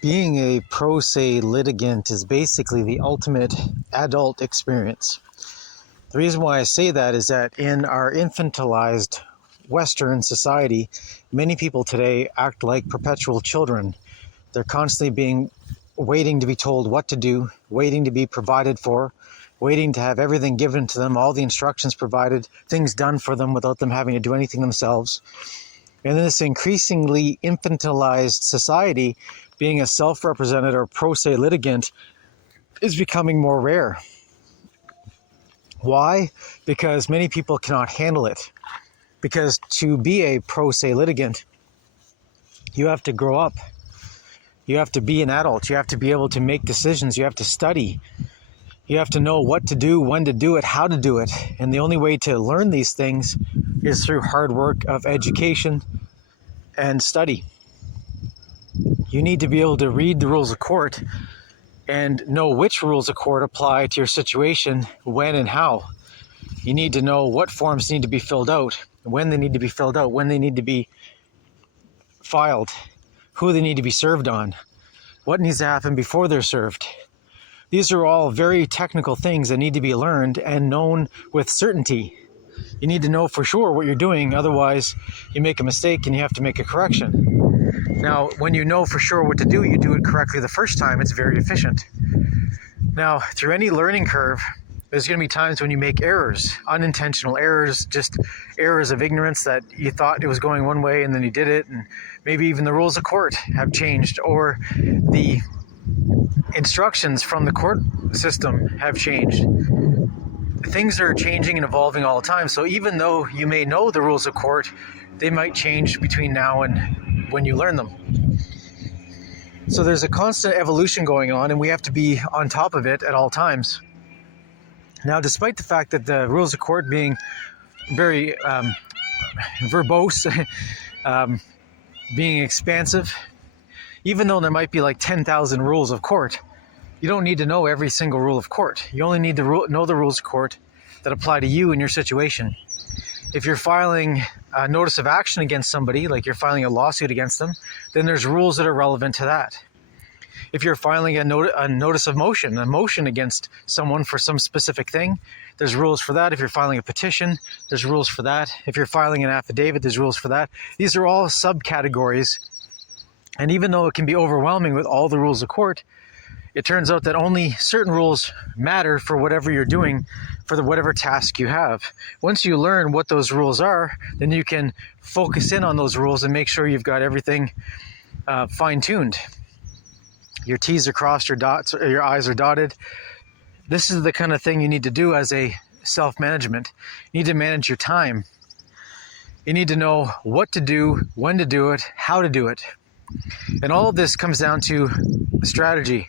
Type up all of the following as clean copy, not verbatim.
Being a pro se litigant is basically the ultimate adult experience. The reason why I say that is that in our infantilized Western society, many people today act like perpetual children. They're constantly waiting to be told what to do, waiting to be provided for, waiting to have everything given to them, all the instructions provided, things done for them without them having to do anything themselves. And in this increasingly infantilized society, being a self-represented or pro se litigant is becoming more rare. Why? Because many people cannot handle it. Because to be a pro se litigant, you have to grow up. You have to be an adult. You have to be able to make decisions. You have to study. You have to know what to do, when to do it, how to do it. And the only way to learn these things is through hard work of education and study. You need to be able to read the rules of court and know which rules of court apply to your situation, when and how. You need to know what forms need to be filled out, when they need to be filled out, when they need to be filed, who they need to be served on, what needs to happen before they're served. These are all very technical things that need to be learned and known with certainty. You need to know for sure what you're doing, otherwise you make a mistake and you have to make a correction. Now, when you know for sure what to do, you do it correctly the first time, it's very efficient. Now, through any learning curve, there's going to be times when you make errors, unintentional errors, just errors of ignorance that you thought it was going one way and then you did it, and maybe even the rules of court have changed, or the instructions from the court system have changed. Things are changing and evolving all the time, so even though you may know the rules of court, they might change between now and when you learn them. So there's a constant evolution going on, and we have to be on top of it at all times. Now, despite the fact that the rules of court being very verbose, being expansive, even though there might be like 10,000 rules of court, you don't need to know every single rule of court. You only need to know the rules of court that apply to you and your situation. If you're filing a notice of action against somebody, like you're filing a lawsuit against them, then there's rules that are relevant to that. If you're filing a notice of motion, a motion against someone for some specific thing, there's rules for that. If you're filing a petition, there's rules for that. If you're filing an affidavit, there's rules for that. These are all subcategories. And even though it can be overwhelming with all the rules of court, it turns out that only certain rules matter for whatever you're doing, for whatever task you have. Once you learn what those rules are, then you can focus in on those rules and make sure you've got everything fine-tuned. Your T's are crossed, your I's are dotted. This is the kind of thing you need to do as a self-management. You need to manage your time. You need to know what to do, when to do it, how to do it. And all of this comes down to strategy.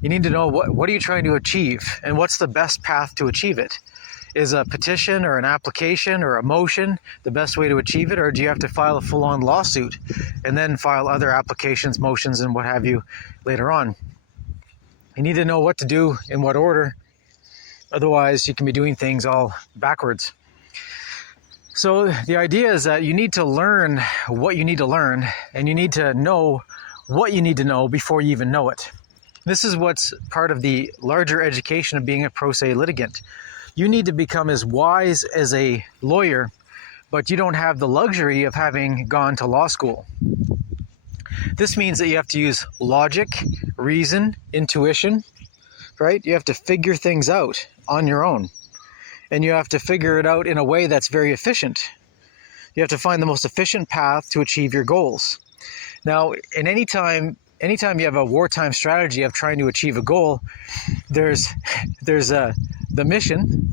You need to know what are you trying to achieve and what's the best path to achieve it. Is a petition or an application or a motion the best way to achieve it, or do you have to file a full-on lawsuit and then file other applications, motions, and what have you later on? You need to know what to do in what order. Otherwise, you can be doing things all backwards. So the idea is that you need to learn what you need to learn, and you need to know what you need to know before you even know it. This is what's part of the larger education of being a pro se litigant. You need to become as wise as a lawyer, but you don't have the luxury of having gone to law school. This means that you have to use logic, reason, intuition, right? You have to figure things out on your own. And you have to figure it out in a way that's very efficient. You have to find the most efficient path to achieve your goals. Now, anytime you have a wartime strategy of trying to achieve a goal, there's the mission,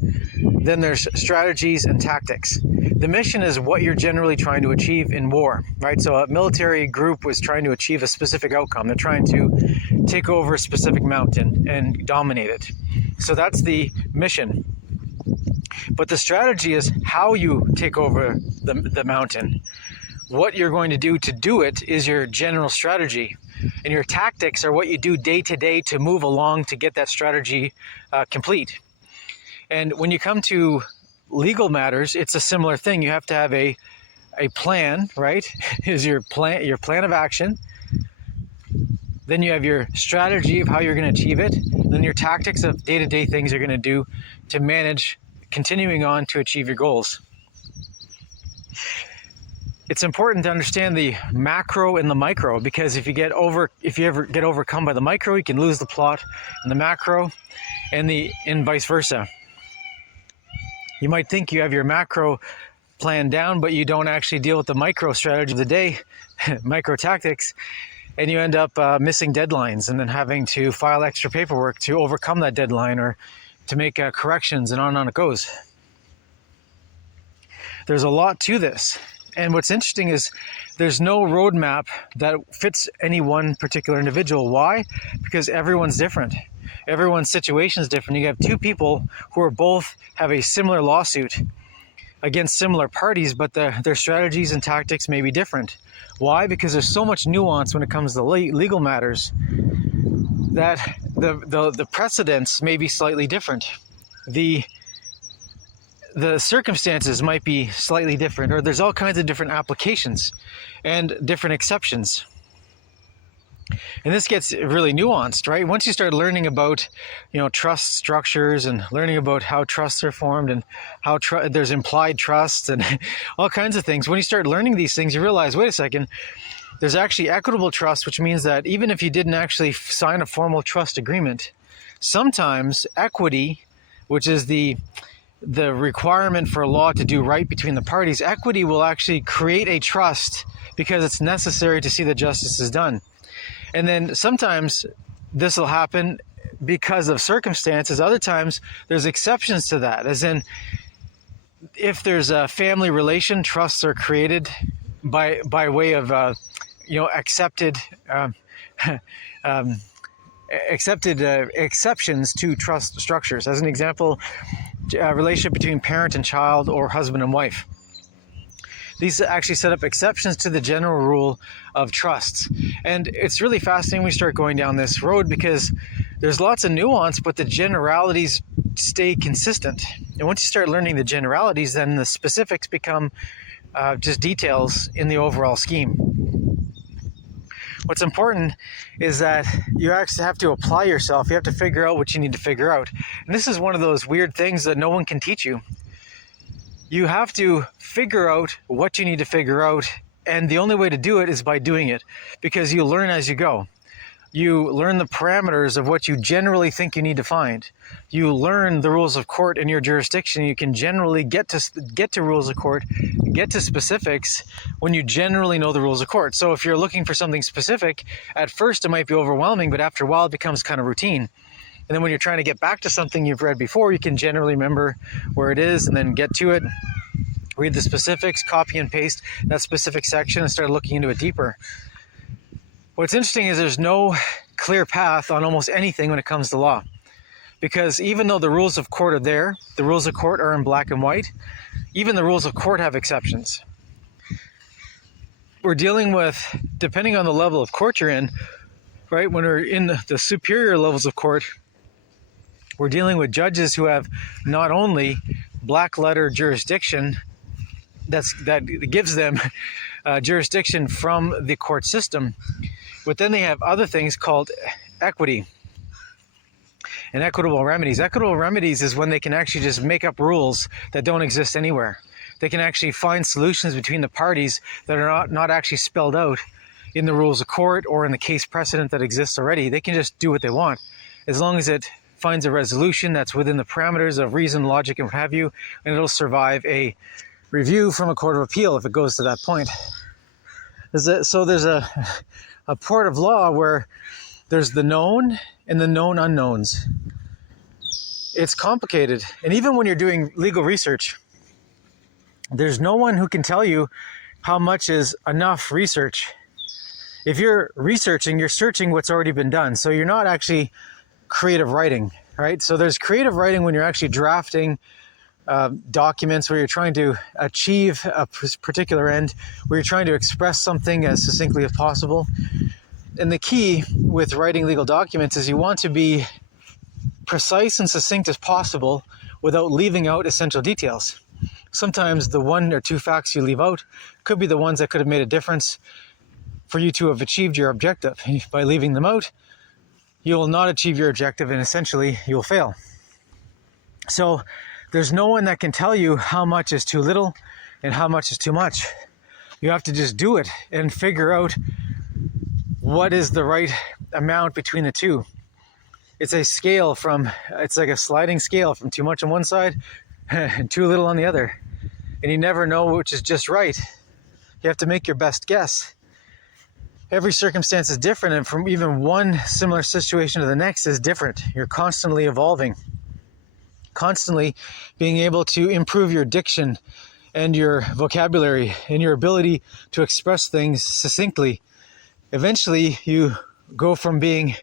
then there's strategies and tactics. The mission is what you're generally trying to achieve in war, right? So a military group was trying to achieve a specific outcome. They're trying to take over a specific mountain and dominate it. So that's the mission. But the strategy is how you take over the mountain. What you're going to do it is your general strategy. And your tactics are what you do day to day to move along to get that strategy complete. And when you come to legal matters, it's a similar thing. You have to have a plan, right? Is your plan of action. Then you have your strategy of how you're going to achieve it. Then your tactics of day-to-day things you're going to do to manage continuing on to achieve your goals. It's important to understand the macro and the micro, because if you ever get overcome by the micro, you can lose the plot in the macro, and vice versa. You might think you have your macro plan down, but you don't actually deal with the micro strategy of the day, micro tactics, and you end up missing deadlines and then having to file extra paperwork to overcome that deadline or to make corrections, and on it goes. There's a lot to this. And what's interesting is there's no roadmap that fits any one particular individual. Why? Because everyone's different. Everyone's situation is different. You have two people who are both have a similar lawsuit against similar parties, but their strategies and tactics may be different. Why? Because there's so much nuance when it comes to legal matters that the precedents may be slightly different. The circumstances might be slightly different, or there's all kinds of different applications and different exceptions. And this gets really nuanced, right? Once you start learning about, trust structures and learning about how trusts are formed and how there's implied trusts and all kinds of things. When you start learning these things, you realize, wait a second, there's actually equitable trust, which means that even if you didn't actually sign a formal trust agreement, sometimes equity, which is the requirement for a law to do right between the parties, equity will actually create a trust because it's necessary to see that justice is done. And then sometimes this will happen because of circumstances. Other times there's exceptions to that, as in if there's a family relation, trusts are created by way of accepted exceptions to trust structures. As an example, a relationship between parent and child or husband and wife. These actually set up exceptions to the general rule of trusts. And it's really fascinating when we start going down this road because there's lots of nuance, but the generalities stay consistent. And once you start learning the generalities, then the specifics become just details in the overall scheme. What's important is that you actually have to apply yourself. You have to figure out what you need to figure out. And this is one of those weird things that no one can teach you. You have to figure out what you need to figure out, and the only way to do it is by doing it, because you learn as you go. You learn the parameters of what you generally think you need to find. You learn the rules of court in your jurisdiction. You can generally get to rules of court, get to specifics when you generally know the rules of court. So if you're looking for something specific, at first it might be overwhelming, but after a while it becomes kind of routine. And then when you're trying to get back to something you've read before, you can generally remember where it is and then get to it, read the specifics, copy and paste that specific section and start looking into it deeper. What's interesting is there's no clear path on almost anything when it comes to law. Because even though the rules of court are there, the rules of court are in black and white, even the rules of court have exceptions. We're dealing with, depending on the level of court you're in, right, when we're in the superior levels of court, we're dealing with judges who have not only black letter jurisdiction that gives them jurisdiction from the court system, but then they have other things called equity and equitable remedies. Equitable remedies is when they can actually just make up rules that don't exist anywhere. They can actually find solutions between the parties that are not actually spelled out in the rules of court or in the case precedent that exists already. They can just do what they want as long as it finds a resolution that's within the parameters of reason, logic, and what have you, and it'll survive a review from a court of appeal if it goes to that point. So there's a part of law where there's the known and the known unknowns. It's complicated. And even when you're doing legal research, there's no one who can tell you how much is enough research. If you're researching, you're searching what's already been done. So you're not actually creative writing, right? So there's creative writing when you're actually drafting documents where you're trying to achieve a particular end, where you're trying to express something as succinctly as possible. And the key with writing legal documents is you want to be precise and succinct as possible without leaving out essential details. Sometimes the one or two facts you leave out could be the ones that could have made a difference for you to have achieved your objective. By leaving them out, you will not achieve your objective, and essentially you'll fail. So there's no one that can tell you how much is too little and how much is too much. You have to just do it and figure out what is the right amount between the two. It's a scale it's like a sliding scale from too much on one side and too little on the other. And you never know which is just right. You have to make your best guess. Every circumstance is different, and from even one similar situation to the next is different. You're constantly evolving, constantly being able to improve your diction and your vocabulary and your ability to express things succinctly. Eventually, you go from being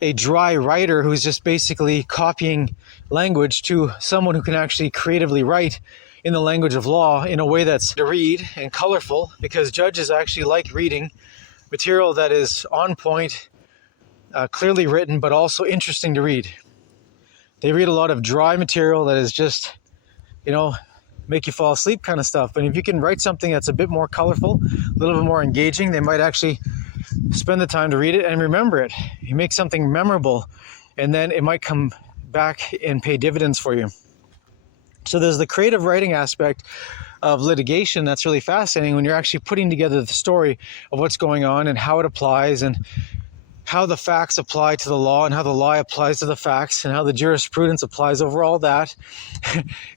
a dry writer who's just basically copying language to someone who can actually creatively write in the language of law in a way that's to read and colorful, because judges actually like reading material that is on point, clearly written, but also interesting to read. They read a lot of dry material that is just, make you fall asleep kind of stuff. But if you can write something that's a bit more colorful, a little bit more engaging, they might actually spend the time to read it and remember it. You make something memorable, and then it might come back and pay dividends for you. So there's the creative writing aspect of litigation that's really fascinating, when you're actually putting together the story of what's going on and how it applies, and how the facts apply to the law, and how the law applies to the facts, and how the jurisprudence applies over all that.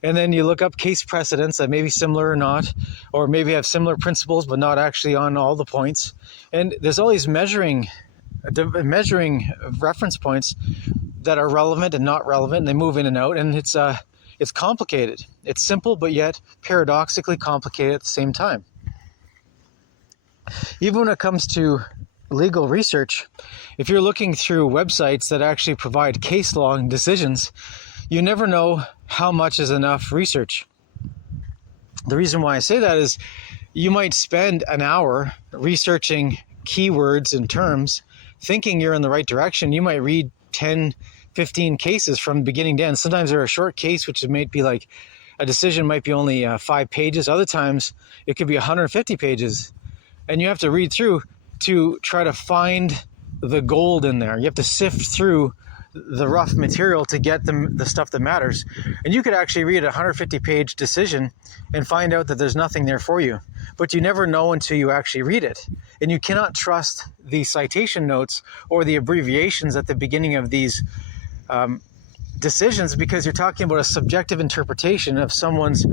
And then you look up case precedents that may be similar or not, or maybe have similar principles but not actually on all the points. And there's all these measuring reference points that are relevant and not relevant, and they move in and out, and it's complicated. It's simple, but yet paradoxically complicated at the same time. Even when it comes to legal research, if you're looking through websites that actually provide case law decisions, you never know how much is enough research. The reason why I say that is you might spend an hour researching keywords and terms, thinking you're in the right direction. You might read 10, 15 cases from beginning to end. Sometimes they're a short case, which might be like a decision might be only 5 pages. Other times it could be 150 pages. And you have to read through to try to find the gold in there. You have to sift through the rough material to get the stuff that matters. And you could actually read a 150-page decision and find out that there's nothing there for you. But you never know until you actually read it. And you cannot trust the citation notes or the abbreviations at the beginning of these decisions, because you're talking about a subjective interpretation of someone's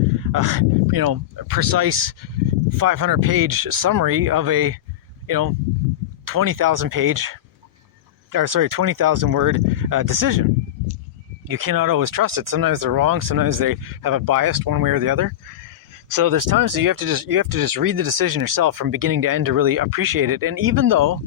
precise 500-page summary of a 20,000 word decision. You cannot always trust it. Sometimes they're wrong, sometimes they have a bias one way or the other. So there's times that you have to just read the decision yourself from beginning to end to really appreciate it. And even though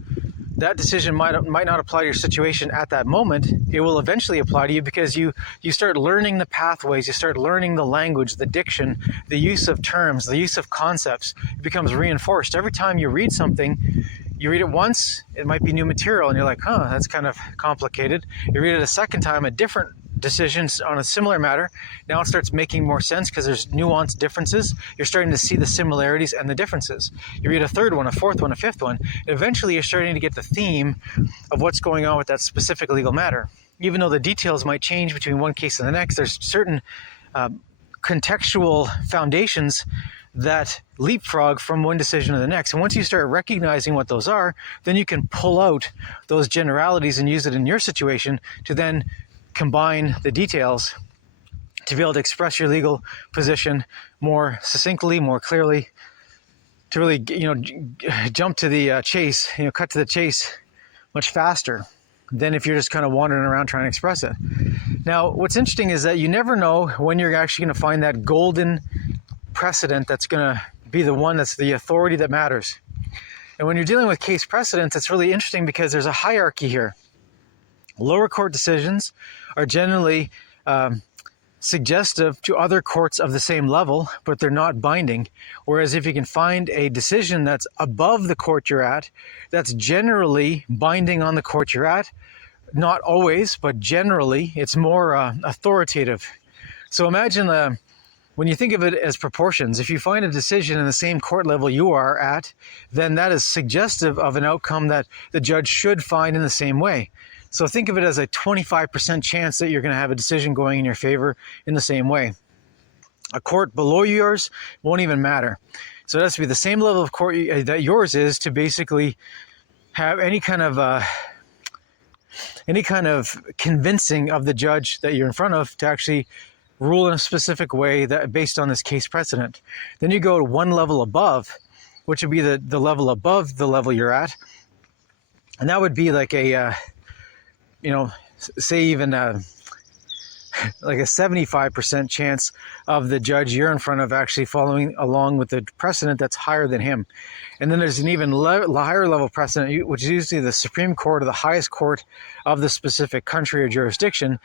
that decision might not apply to your situation at that moment, it will eventually apply to you, because you start learning the pathways, you start learning the language, the diction, the use of terms, the use of concepts. It becomes reinforced. Every time you read something, you read it once, it might be new material, and you're like, that's kind of complicated. You read it a second time, a different decision on a similar matter. Now it starts making more sense because there's nuanced differences. You're starting to see the similarities and the differences. You read a third one, a fourth one, a fifth one, and eventually you're starting to get the theme of what's going on with that specific legal matter. Even though the details might change between one case and the next, there's certain contextual foundations that leapfrog from one decision to the next. And once you start recognizing what those are, then you can pull out those generalities and use it in your situation to then combine the details to be able to express your legal position more succinctly, more clearly, to really, jump to the chase, cut to the chase much faster than if you're just kind of wandering around trying to express it. Now, what's interesting is that you never know when you're actually going to find that golden precedent that's going to be the one that's the authority that matters. And when you're dealing with case precedents, it's really interesting because there's a hierarchy here. Lower court decisions are generally suggestive to other courts of the same level, but they're not binding. Whereas if you can find a decision that's above the court you're at, that's generally binding on the court you're at. Not always, but generally, it's more authoritative. So imagine when you think of it as proportions, if you find a decision in the same court level you are at, then that is suggestive of an outcome that the judge should find in the same way. So think of it as a 25% chance that you're going to have a decision going in your favor in the same way. A court below yours won't even matter. So it has to be the same level of court that yours is to basically have any kind of convincing of the judge that you're in front of to actually rule in a specific way that based on this case precedent. Then you go to one level above, which would be the level above the level you're at. And that would be like say even like a 75% chance of the judge you're in front of actually following along with the precedent that's higher than him. And then there's an even higher level precedent, which is usually the Supreme Court or the highest court of the specific country or jurisdiction.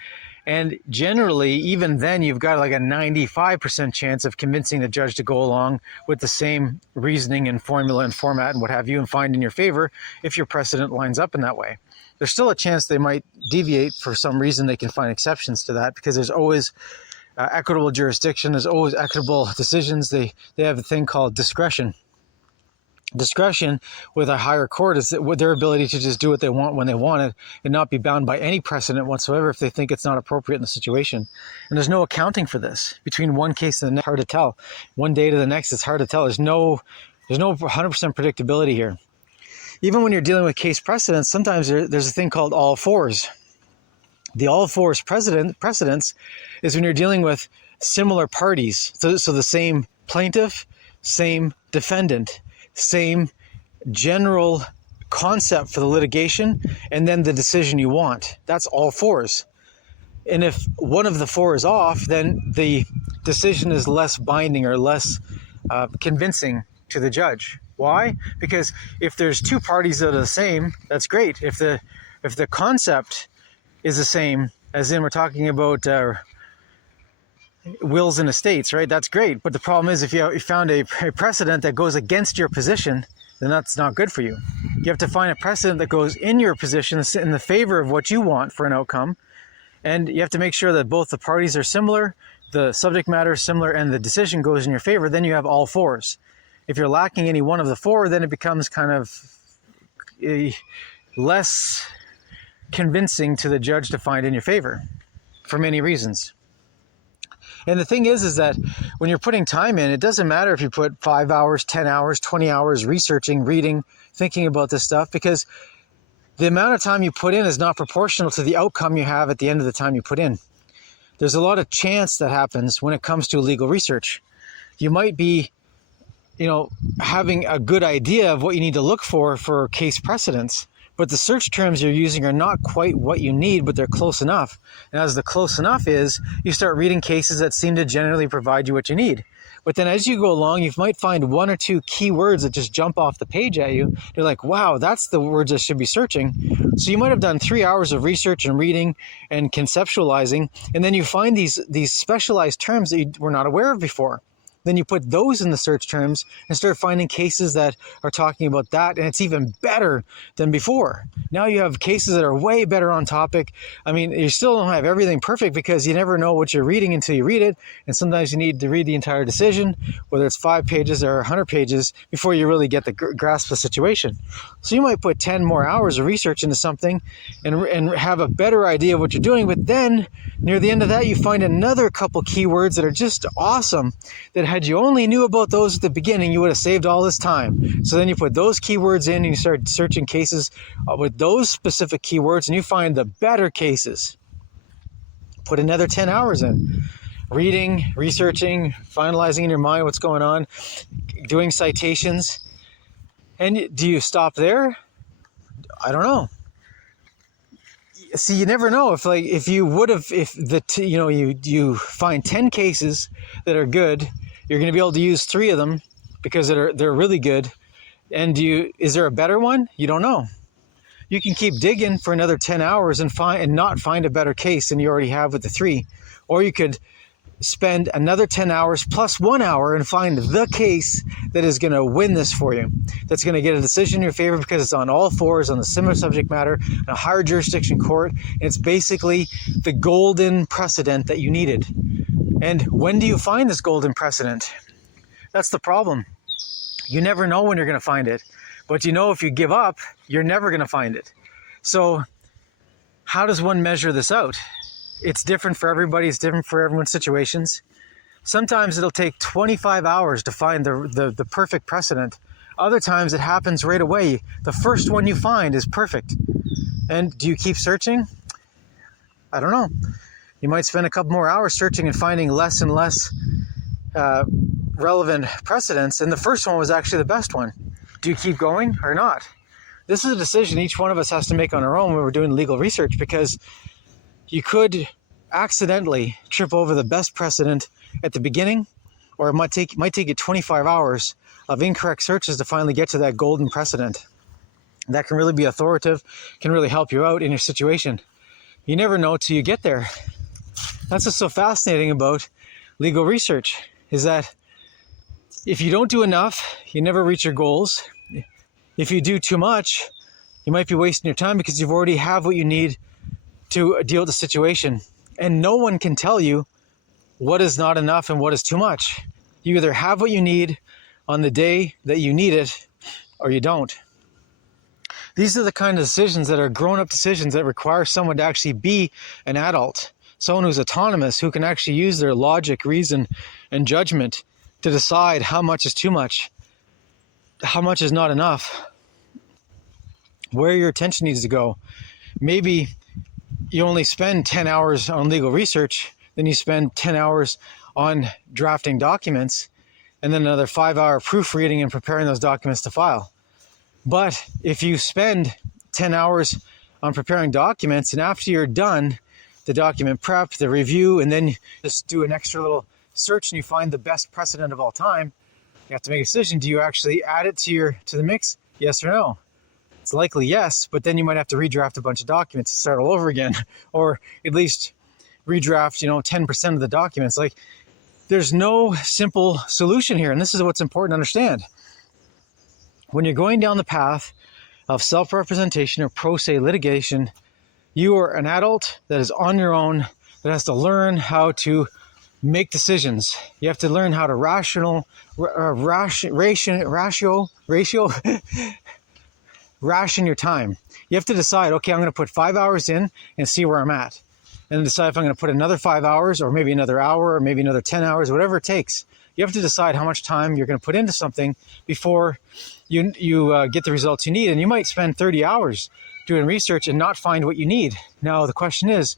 And generally, even then, you've got like a 95% chance of convincing the judge to go along with the same reasoning and formula and format and what have you, and find in your favor if your precedent lines up in that way. There's still a chance they might deviate for some reason. They can find exceptions to that because there's always equitable jurisdiction. There's always equitable decisions. They have a thing called discretion. Discretion with a higher court is their ability to just do what they want when they want it and not be bound by any precedent whatsoever if they think it's not appropriate in the situation. And there's no accounting for this. Between one case and the next, hard to tell. One day to the next, it's hard to tell. There's no 100% predictability here. Even when you're dealing with case precedents, sometimes there's a thing called all fours. The all fours precedents is when you're dealing with similar parties. So the same plaintiff, same defendant, same general concept for the litigation, and then the decision you want. That's all fours. And if one of the four is off, then the decision is less binding or less convincing to the judge. Why? Because if there's two parties that are the same, that's great. If the concept is the same, as in we're talking about wills and estates, right? That's great. But the problem is if you found a precedent that goes against your position, then that's not good for you. You have to find a precedent that goes in your position, in the favor of what you want for an outcome. And you have to make sure that both the parties are similar, the subject matter is similar, and the decision goes in your favor. Then you have all fours. If you're lacking any one of the four, then it becomes kind of less convincing to the judge to find in your favor for many reasons. And the thing is that when you're putting time in, it doesn't matter if you put 5 hours, 10 hours, 20 hours researching, reading, thinking about this stuff, because the amount of time you put in is not proportional to the outcome you have at the end of the time you put in. There's a lot of chance that happens when it comes to legal research. You might be, having a good idea of what you need to look for case precedents, but the search terms you're using are not quite what you need, but they're close enough. And as the close enough is, you start reading cases that seem to generally provide you what you need. But then as you go along, you might find one or two key words that just jump off the page at you. You're like, wow, that's the words I should be searching. So you might have done 3 hours of research and reading and conceptualizing, and then you find these specialized terms that you were not aware of before. Then you put those in the search terms and start finding cases that are talking about that, and it's even better than before. Now you have cases that are way better on topic. I mean, you still don't have everything perfect because you never know what you're reading until you read it, and sometimes you need to read the entire decision, whether it's 5 pages or 100 pages, before you really get the grasp of the situation. So you might put 10 more hours of research into something and have a better idea of what you're doing, but then near the end of that, you find another couple keywords that are just awesome, that had you only knew about those at the beginning, you would have saved all this time. So then you put those keywords in and you start searching cases with those specific keywords, and you find the better cases. Put another 10 hours in. Reading, researching, finalizing in your mind what's going on, doing citations. And do you stop there? I don't know. See, you never know if you find 10 cases that are good, you're going to be able to use 3 of them because they're really good. And is there a better one? You don't know. You can keep digging for another 10 hours and not find a better case than you already have with the 3. Or you could spend another 10 hours plus 1 hour and find the case that is going to win this for you. That's going to get a decision in your favor because it's on all fours, on the similar subject matter, in a higher jurisdiction court. And it's basically the golden precedent that you needed. And when do you find this golden precedent? That's the problem. You never know when you're going to find it. But you know if you give up, you're never going to find it. So how does one measure this out? It's different for everybody. It's different for everyone's situations. Sometimes it'll take 25 hours to find the perfect precedent. Other times it happens right away. The first one you find is perfect. And do you keep searching? I don't know. You might spend a couple more hours searching and finding less and less relevant precedents. And the first one was actually the best one. Do you keep going or not? This is a decision each one of us has to make on our own when we're doing legal research, because you could accidentally trip over the best precedent at the beginning, or it might take you 25 hours of incorrect searches to finally get to that golden precedent. That can really be authoritative, can really help you out in your situation. You never know till you get there. That's what's so fascinating about legal research, is that if you don't do enough, you never reach your goals. If you do too much, you might be wasting your time because you've already have what you need to deal with the situation. And no one can tell you what is not enough and what is too much. You either have what you need on the day that you need it, or you don't. These are the kind of decisions that are grown-up decisions that require someone to actually be an adult, someone who's autonomous, who can actually use their logic, reason, and judgment to decide how much is too much, how much is not enough, where your attention needs to go. Maybe you only spend 10 hours on legal research, then you spend 10 hours on drafting documents, and then another 5-hour proofreading and preparing those documents to file. But if you spend 10 hours on preparing documents, and after you're done, the document prep, the review, and then you just do an extra little search and you find the best precedent of all time, you have to make a decision. Do you actually add it to the mix? Yes or no? It's likely yes, but then you might have to redraft a bunch of documents to start all over again, or at least redraft, 10% of the documents. Like, there's no simple solution here, and this is what's important to understand. When you're going down the path of self-representation or pro se litigation, you are an adult that is on your own, that has to learn how to make decisions. You have to learn how to ration your time. You have to decide, okay, I'm going to put 5 hours in and see where I'm at. And then decide if I'm going to put another 5 hours, or maybe another hour, or maybe another 10 hours, whatever it takes. You have to decide how much time you're going to put into something before you get the results you need. And you might spend 30 hours doing research and not find what you need. Now, the question is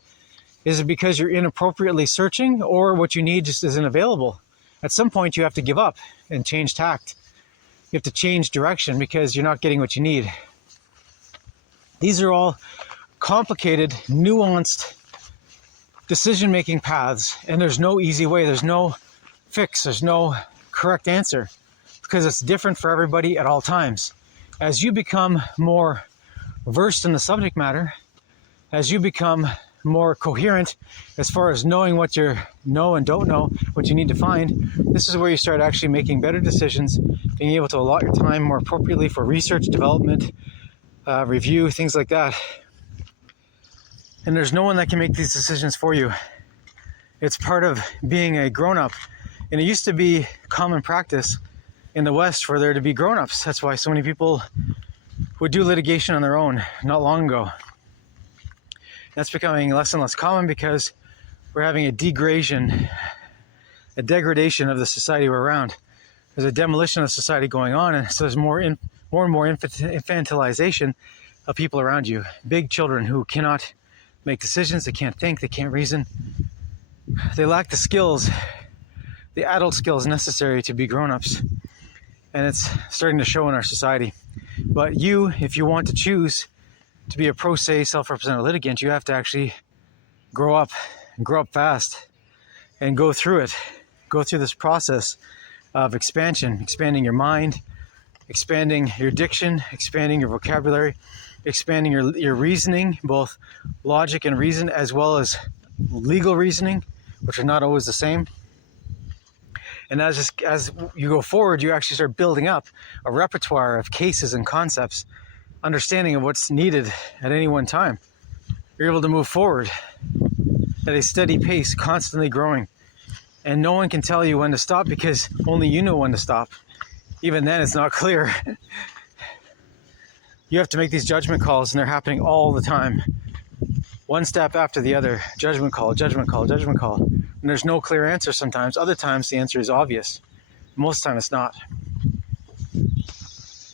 it because you're inappropriately searching, or what you need just isn't available? At some point, you have to give up and change tact. You have to change direction because you're not getting what you need. These are all complicated, nuanced decision-making paths, and there's no easy way. There's no fix. There's no correct answer, because it's different for everybody at all times. As you become more versed in the subject matter, as you become more coherent as far as knowing what you know and don't know, what you need to find, this is where you start actually making better decisions, being able to allot your time more appropriately for research, development, review, things like that. And there's no one that can make these decisions for you. It's part of being a grown-up. And it used to be common practice in the West for there to be grown-ups. That's why so many people would do litigation on their own not long ago. That's becoming less and less common because we're having a degradation of the society we're around. There's a demolition of society going on, and so there's more and more infantilization of people around you. Big children who cannot make decisions, they can't think, they can't reason. They lack the skills, the adult skills necessary to be grown-ups. And it's starting to show in our society. But you, if you want to choose to be a pro se self-represented litigant, you have to actually grow up fast and go through this process of expanding your mind, expanding your diction, expanding your vocabulary, expanding your reasoning, both logic and reason, as well as legal reasoning, which are not always the same. And as you go forward, you actually start building up a repertoire of cases and concepts, understanding of what's needed at any one time. You're able to move forward at a steady pace, constantly growing. And no one can tell you when to stop because only you know when to stop. Even then, it's not clear. You have to make these judgment calls, and they're happening all the time. One step after the other, judgment call, judgment call, judgment call. And there's no clear answer sometimes. Other times, the answer is obvious. Most of the time, it's not.